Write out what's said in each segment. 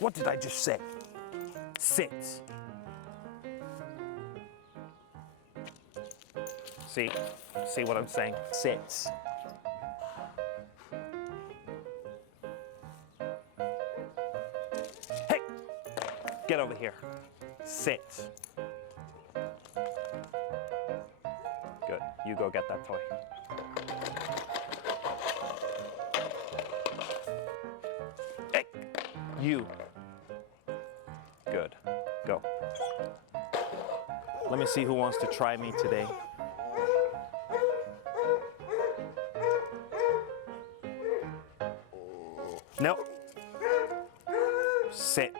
What did I just say? Sit. See what I'm saying? Sit. Hey, get over here. Sit. Good, you go get that toy. Hey, you. Good, go. Let me see who wants to try me today. No. Sit.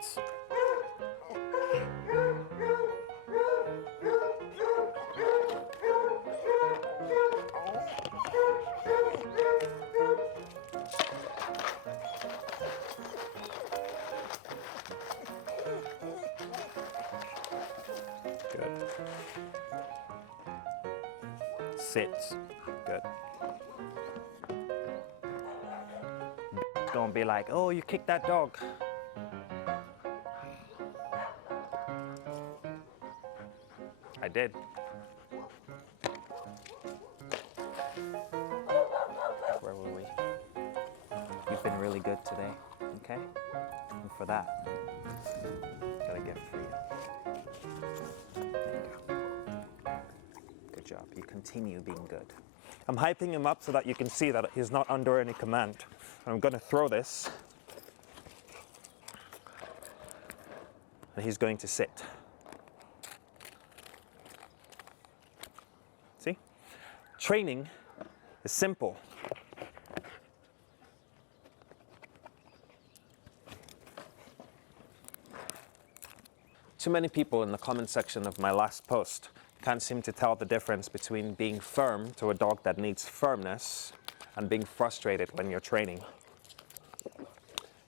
Good. Sit. Good. Don't be like, oh, you kicked that dog. I did. Where were we? You've been really good today, okay? And for that, got a gift for you. There you go. Good job. You continue being good. I'm hyping him up so that you can see that he's not under any command. I'm going to throw this, and he's going to sit. See? Training is simple. Too many people in the comment section of my last post can't seem to tell the difference between being firm to a dog that needs firmness and being frustrated when you're training.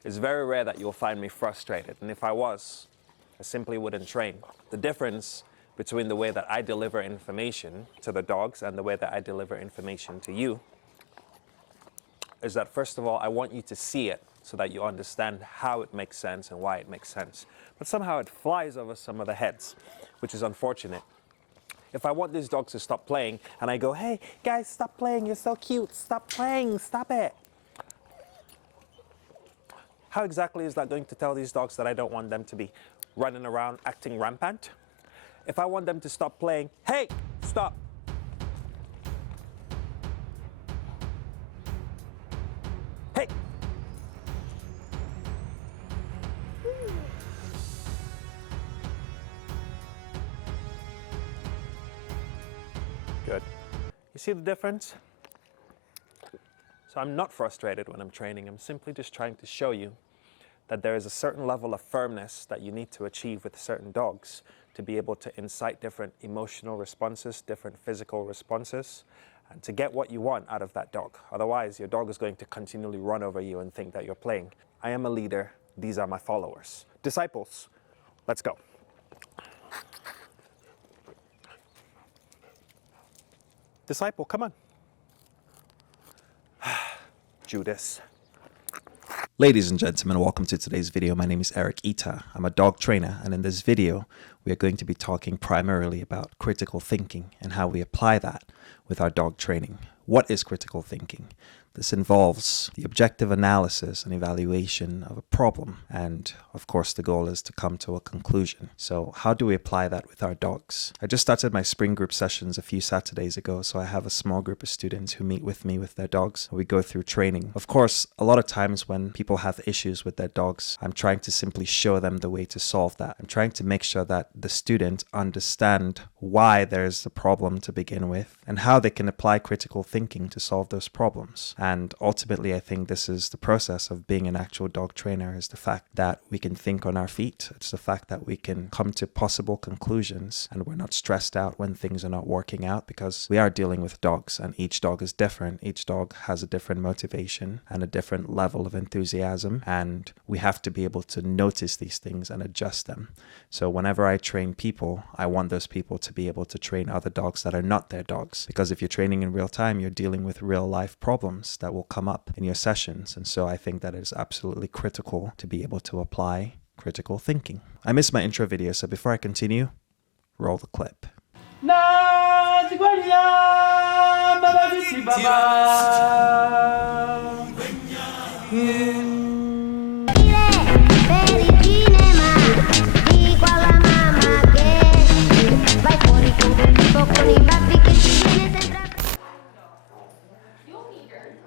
It's very rare that you'll find me frustrated, and if I was, I simply wouldn't train. The difference between the way that I deliver information to the dogs and the way that I deliver information to you is that, first of all, I want you to see it so that you understand how it makes sense and why it makes sense. But somehow it flies over some of the heads, which is unfortunate. If I want these dogs to stop playing and I go, hey, guys, stop playing, you're so cute, stop playing, stop it. How exactly is that going to tell these dogs that I don't want them to be running around acting rampant? If I want them to stop playing, hey, stop. Hey. Good. You see the difference? So I'm not frustrated when I'm training. I'm simply just trying to show you that there is a certain level of firmness that you need to achieve with certain dogs to be able to incite different emotional responses, different physical responses, and to get what you want out of that dog. Otherwise, your dog is going to continually run over you and think that you're playing. I am a leader. These are my followers. Disciples, let's go. Disciple, come on. Judas. Ladies and gentlemen, welcome to today's video. My name is Eric Ita. I'm a dog trainer, and in this video, we are going to be talking primarily about critical thinking and how we apply that with our dog training. What is critical thinking? This involves the objective analysis and evaluation of a problem, and of course the goal is to come to a conclusion. So how do we apply that with our dogs? I just started my spring group sessions a few Saturdays ago, so I have a small group of students who meet with me with their dogs. We go through training. Of course, a lot of times when people have issues with their dogs, I'm trying to simply show them the way to solve that. I'm trying to make sure that the student understand why there's a problem to begin with and how they can apply critical thinking to solve those problems. And ultimately, I think this is the process of being an actual dog trainer, is the fact that we can think on our feet. It's the fact that we can come to possible conclusions and we're not stressed out when things are not working out, because we are dealing with dogs and each dog is different. Each dog has a different motivation and a different level of enthusiasm, and we have to be able to notice these things and adjust them. So whenever I train people, I want those people to be able to train other dogs that are not their dogs, because if you're training in real time, you're dealing with real life problems. problems that will come up in your sessions. And so I think that it is absolutely critical to be able to apply critical thinking. I missed my intro video, so before I continue, roll the clip.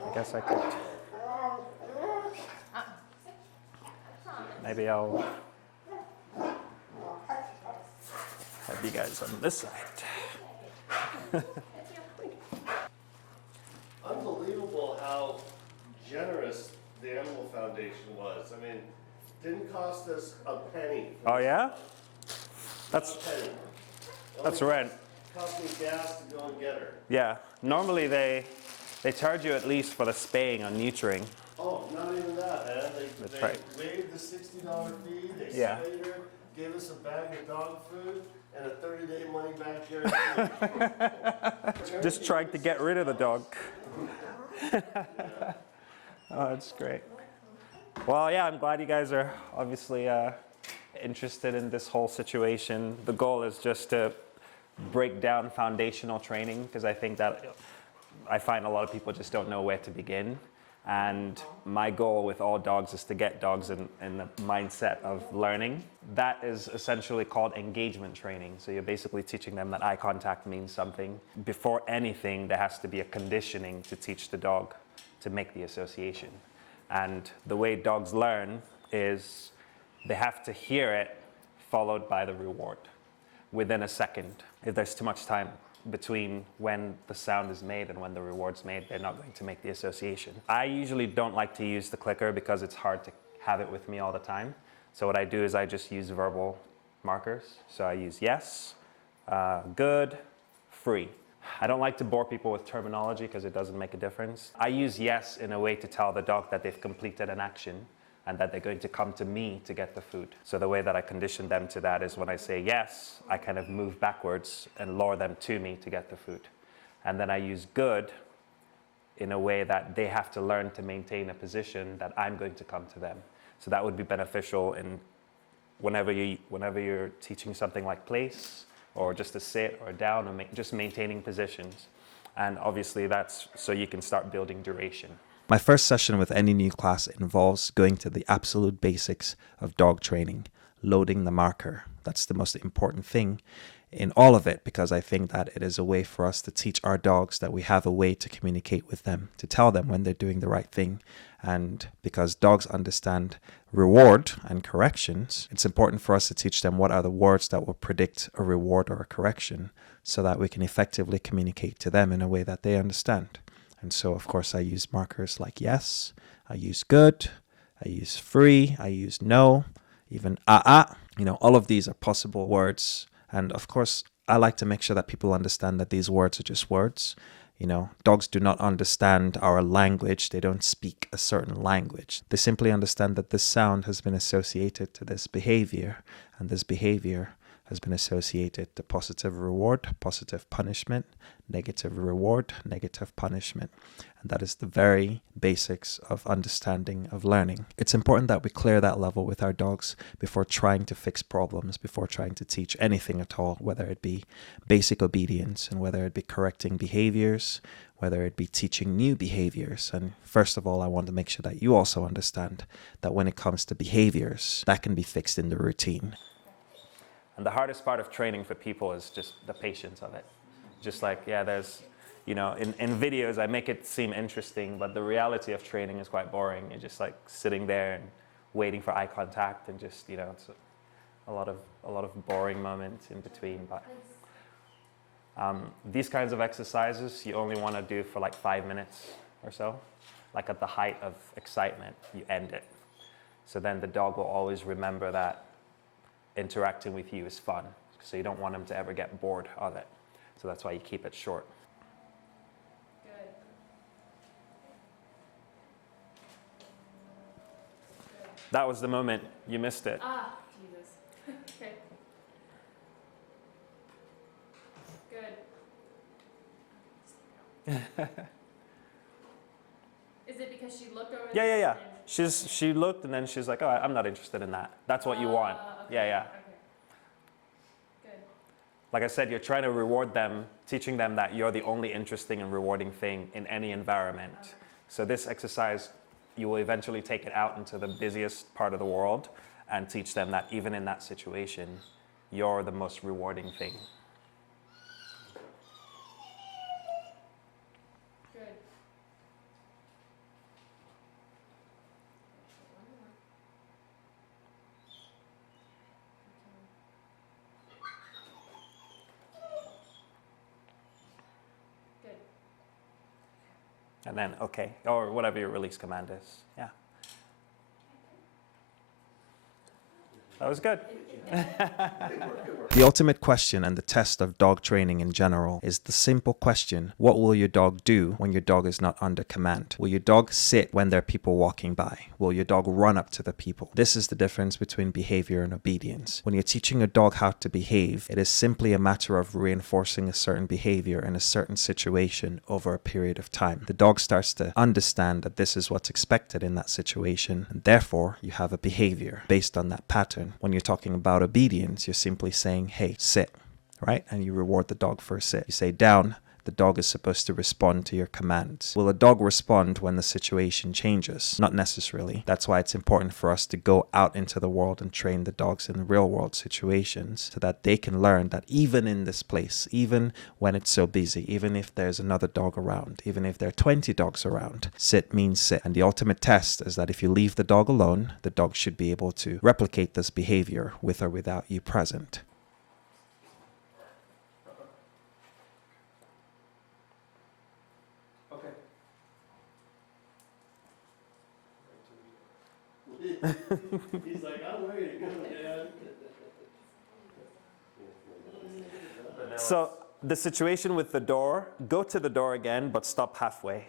I guess I could. Maybe I'll have you guys on this side. Unbelievable how generous the Animal Foundation was. I mean, didn't cost us a penny. Oh yeah? A penny. That's Only right. Cost me gas to go and get her. Yeah. Normally they charge you at least for the spaying or neutering. Oh, not even that, man. That's They right. waived the $60 fee. They Yeah. spayed her, gave us a bag of dog food, and a 30-day money-back guarantee. Just trying to get rid of the dog. Oh, that's great. Well, yeah, I'm glad you guys are obviously interested in this whole situation. The goal is just to break down foundational training, because I think that I find a lot of people just don't know where to begin. And my goal with all dogs is to get dogs in the mindset of learning. That is essentially called engagement training. So you're basically teaching them that eye contact means something. Before anything, there has to be a conditioning to teach the dog to make the association. And the way dogs learn is they have to hear it followed by the reward within a second. If there's too much time between when the sound is made and when the reward's made, they're not going to make the association. I usually don't like to use the clicker because it's hard to have it with me all the time. So what I do is I just use verbal markers. So I use yes, good, free. I don't like to bore people with terminology because it doesn't make a difference. I use yes in a way to tell the dog that they've completed an action and that they're going to come to me to get the food. So the way that I condition them to that is when I say yes, I kind of move backwards and lure them to me to get the food. And then I use good in a way that they have to learn to maintain a position that I'm going to come to them. So that would be beneficial in whenever you're teaching something like place, or just a sit or down, or just maintaining positions. And obviously that's so you can start building duration. My first session with any new class involves going to the absolute basics of dog training, loading the marker. That's the most important thing in all of it, because I think that it is a way for us to teach our dogs that we have a way to communicate with them, to tell them when they're doing the right thing. And because dogs understand reward and corrections, it's important for us to teach them what are the words that will predict a reward or a correction, so that we can effectively communicate to them in a way that they understand. And so, of course, I use markers like yes, I use good, I use free, I use no, even You know, all of these are possible words. And of course, I like to make sure that people understand that these words are just words. You know, dogs do not understand our language. They don't speak a certain language. They simply understand that this sound has been associated to this behavior, and this behavior has been associated to positive reward, positive punishment, negative reward, negative punishment. And that is the very basics of understanding of learning. It's important that we clear that level with our dogs before trying to fix problems, before trying to teach anything at all, whether it be basic obedience and whether it be correcting behaviors, whether it be teaching new behaviors. And first of all, I want to make sure that you also understand that when it comes to behaviors, that can be fixed in the routine. And the hardest part of training for people is just the patience of it. Just like, yeah, there's, you know, in videos I make it seem interesting, but the reality of training is quite boring. You're just like sitting there and waiting for eye contact, and just, you know, it's a lot of boring moments in between. But these kinds of exercises you only want to do for like 5 minutes or so. Like at the height of excitement, you end it. So then the dog will always remember that interacting with you is fun. So you don't want them to ever get bored of it. So that's why you keep it short. Good. That was the moment. You missed it. Ah, Jesus. Okay. Good. Is it because she looked over Yeah, there? yeah, yeah. and- She looked and then she's like, oh, I'm not interested in that. That's what you want. Okay, Yeah, yeah. Okay. Good. Like I said, you're trying to reward them, teaching them that you're the only interesting and rewarding thing in any environment. Okay. So this exercise, you will eventually take it out into the busiest part of the world and teach them that even in that situation, you're the most rewarding thing. Good. Good. And then, okay, or whatever your release command is. Yeah. That was good. The ultimate question and the test of dog training in general is the simple question, what will your dog do when your dog is not under command? Will your dog sit when there are people walking by? Will your dog run up to the people? This is the difference between behavior and obedience. When you're teaching a dog how to behave, it is simply a matter of reinforcing a certain behavior in a certain situation over a period of time. The dog starts to understand that this is what's expected in that situation, and therefore you have a behavior based on that pattern. When you're talking about obedience, you're simply saying, hey, sit, right? And you reward the dog for a sit. You say down, the dog is supposed to respond to your commands. Will a dog respond when the situation changes? Not necessarily. That's why it's important for us to go out into the world and train the dogs in real world situations so that they can learn that even in this place, even when it's so busy, even if there's another dog around, even if there are 20 dogs around, sit means sit. And the ultimate test is that if you leave the dog alone, the dog should be able to replicate this behavior with or without you present. He's like, I'm ready to go, Dad. So the situation with the door, go to the door again, but stop halfway.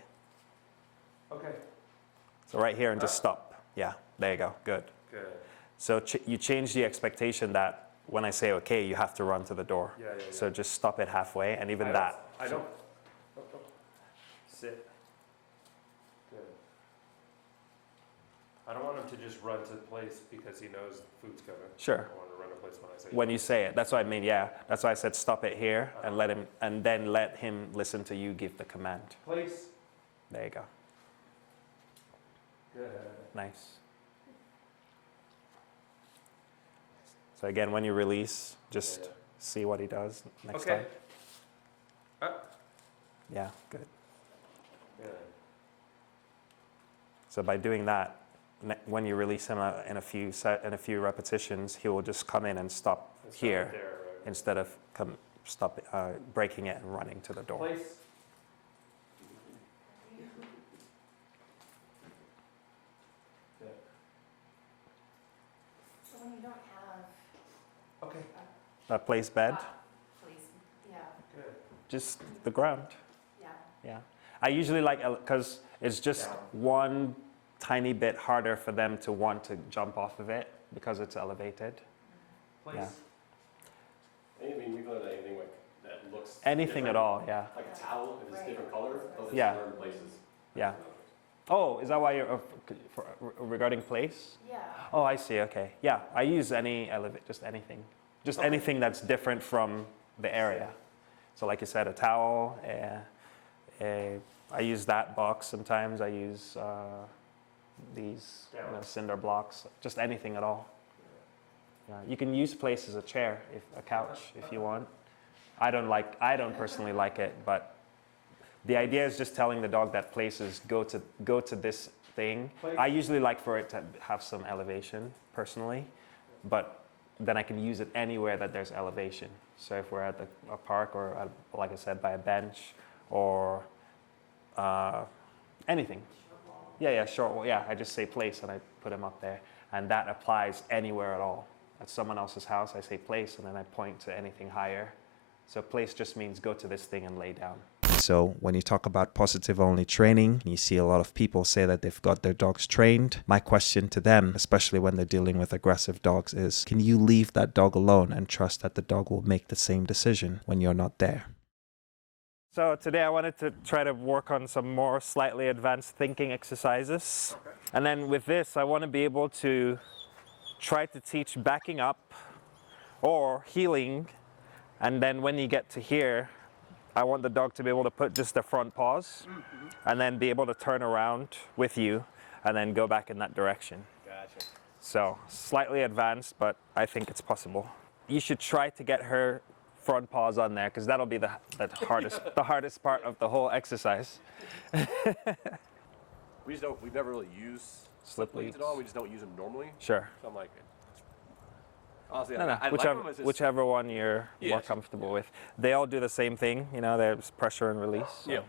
Okay. So right here and just stop. Yeah, there you go. Good. Good. So you change the expectation that when I say okay, you have to run to the door. Yeah, yeah, yeah. So just stop it halfway, and even that. I don't. Sit. Good. I don't want him to just run to place because he knows food's coming. Sure. I want to run to place when I say. When you say it, that's what I mean. Yeah, that's why I said stop it here and let him, and then let him listen to you give the command. Place. There you go. Good. Nice. So again, when you release, just Yeah. see what he does next Okay. time. Yeah, good. Good. So by doing that, when you release him in a few repetitions, he will just come in and stop Let's start here right there, right? instead of breaking it and running to the door. Place. Good. So when you don't have Okay. A place bed, police, yeah, Good. just the ground. yeah. Yeah. I usually like, because it's just Down. one tiny bit harder for them to want to jump off of it because it's elevated. Place. Yeah. I mean, you go to anything like that looks. Anything at different, all, yeah. Like a towel, if it's Right. different color, those are Yeah. certain places. Yeah. Oh, is that why you're, regarding place? Yeah. Oh, I see, okay. Yeah, I use any just anything. Just anything that's different from the area. So like you said, a towel, I use that box sometimes. I use these cinder blocks, just anything at all. Yeah, you can use place as a chair, a couch, if you want. I don't personally like it, but the idea is just telling the dog that places go to this thing. Place. I usually like for it to have some elevation, personally, but then I can use it anywhere that there's elevation. So if we're at a park or, like I said, by a bench or anything. Yeah, short wall. Yeah, I just say place and I put him up there. And that applies anywhere at all. At someone else's house, I say place and then I point to anything higher. So place just means go to this thing and lay down. So when you talk about positive only training, you see a lot of people say that they've got their dogs trained. My question to them, especially when they're dealing with aggressive dogs, is can you leave that dog alone and trust that the dog will make the same decision when you're not there? So today I wanted to try to work on some more slightly advanced thinking exercises. Okay. And then with this, I want to be able to try to teach backing up or heeling. And then when you get to here, I want the dog to be able to put just the front paws and then be able to turn around with you and then go back in that direction. Gotcha. So slightly advanced, but I think it's possible. You should try to get her front paws on there because that'll be the hardest part of the whole exercise. We've never really used Slip slip leads leads. at all. We just don't use them normally. Sure. So I'm like, honestly, No, no. I like Whichever, them. It's just, whichever one you're Yeah, more sure. comfortable with. They all do the same thing. You know, there's pressure and release. so. Yeah.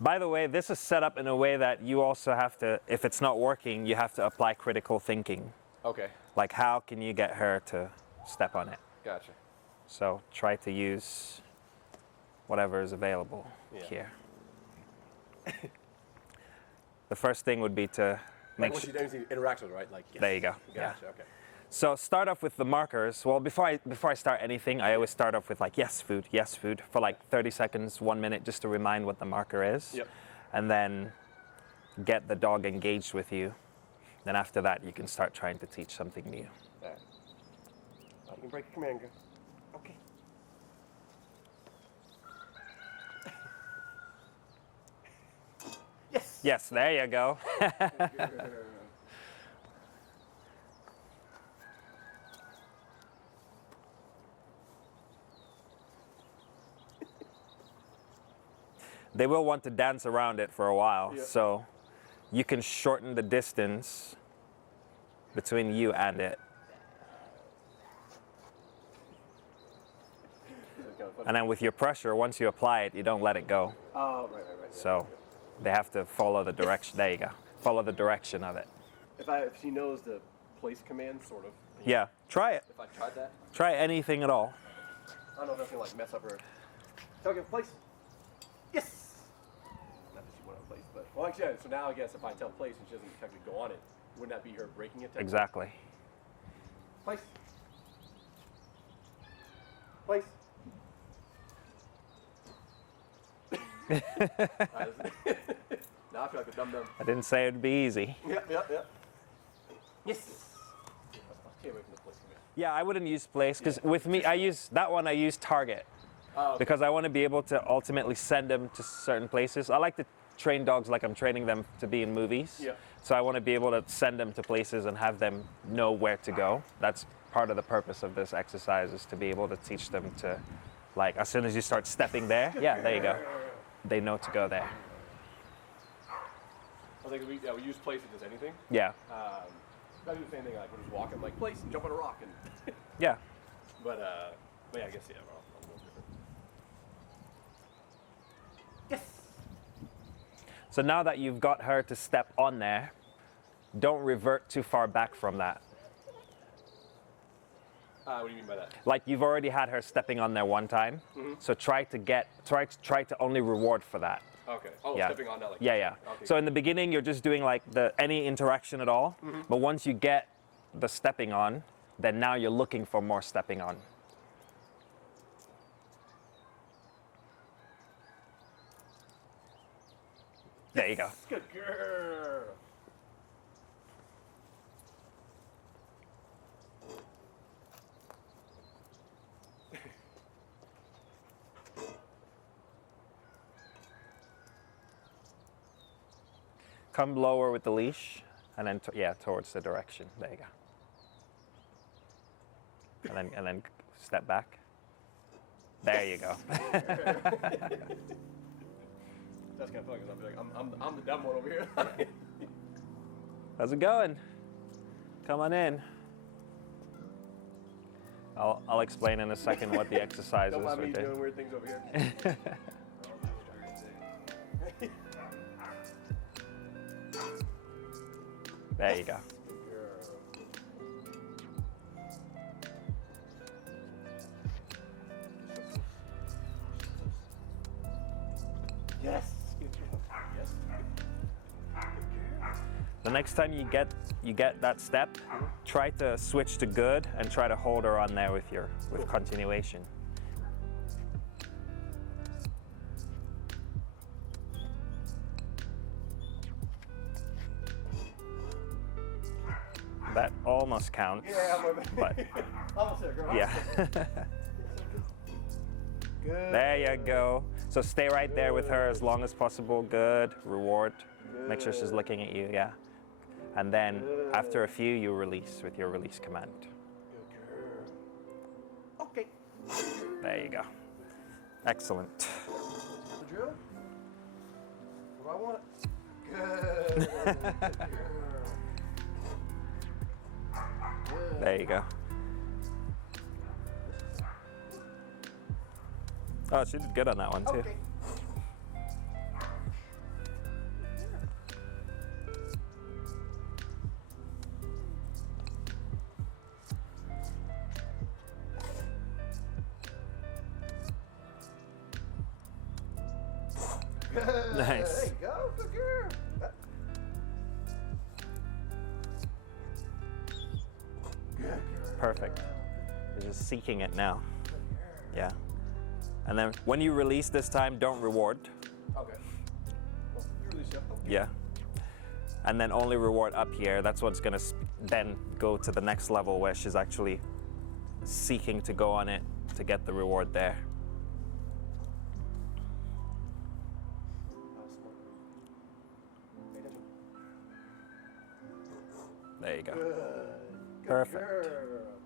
By the way, this is set up in a way that you also have to, if it's not working, you have to apply critical thinking. Okay. Like, how can you get her to step on it? Gotcha. So try to use whatever is available Yeah. here. The first thing would be to make Once sure. you do interact with it, right? Like, yes. There you go. Yeah. Gotcha. Okay. So start off with the markers. Well, before I start anything, I always start off with like yes food for like 30 seconds, 1 minute, just to remind what the marker is. Yep. And then get the dog engaged with you. Then after that, you can start trying to teach something new. All right. You can break your command. Okay. Yes. Yes, there you go. They will want to dance around it for a while, Yeah. so you can shorten the distance between you and it. And then with your pressure, once you apply it, you don't let it go. Oh, right. So they have to follow the direction. There you go. Follow the direction of it. If she knows the place command, sort of. Yeah, try it. If I tried that, Try anything at all. I don't know if that's gonna like mess up her. Okay, place. Yes. Not that she went on place, but well, actually, yeah, so now I guess if I tell place and she doesn't technically go on it, wouldn't that be her breaking it? Technically? Exactly. Place. Place. Now I feel like a dum dum. I didn't say it'd be easy. Yep. Yes. I'll stay away from the place command. Yeah, I wouldn't use place because with me, I use target Oh, okay. because I want to be able to ultimately send them to certain places. I like to train dogs like I'm training them to be in movies. Yeah. So I want to be able to send them to places and have them know where to go. That's part of the purpose of this exercise is to be able to teach them to, like, as soon as you start stepping there, yeah, there you go. They know to go there. I think we use place if there's anything. Yeah, I do the same thing. Like we're just walking, like place and jump on a rock, and yeah. but yeah, I guess yeah. Well, I'm a little different. Yes. So now that you've got her to step on there, don't revert too far back from that. What do you mean by that? Like you've already had her stepping on there one time, so try to only reward for that. Okay. Oh, Yeah. stepping on that like. Yeah, yeah. Okay. So in the beginning, you're just doing like any interaction at all, but once you get the stepping on, then now you're looking for more stepping on. There you go. Good girl. Come lower with the leash, and then towards the direction. There you go. And then step back. There you go. That's kind of funny because I'm like I'm the dumb one over here. How's it going? Come on in. I'll explain in a second what the exercise Don't is. mind me with it. doing weird things over here. There you go. Yes. Good girl. Yes. The next time you get that step, try to switch to good and try to hold her on there with continuation. almost counts. Yeah, But almost there, girl. yeah. Good. There you go. So stay right there with her as long as possible. Good. Reward. Make sure she's looking at you. Yeah. And then after a few, you release with your release command. Good girl. Okay. There you go. Excellent. The drill? What do I want? Good. Good girl. Good. There you go. Oh, she did good on that one too. Okay. Good. Nice. There you go. Good girl. Good girl. Perfect. You're just seeking it now. Yeah. And then when you release this time, don't reward. Okay. Well, you release it. Okay. Yeah. And then only reward up here. That's what's gonna then go to the next level where she's actually seeking to go on it to get the reward there. Pay attention. There you go. Good. Good Perfect. girl.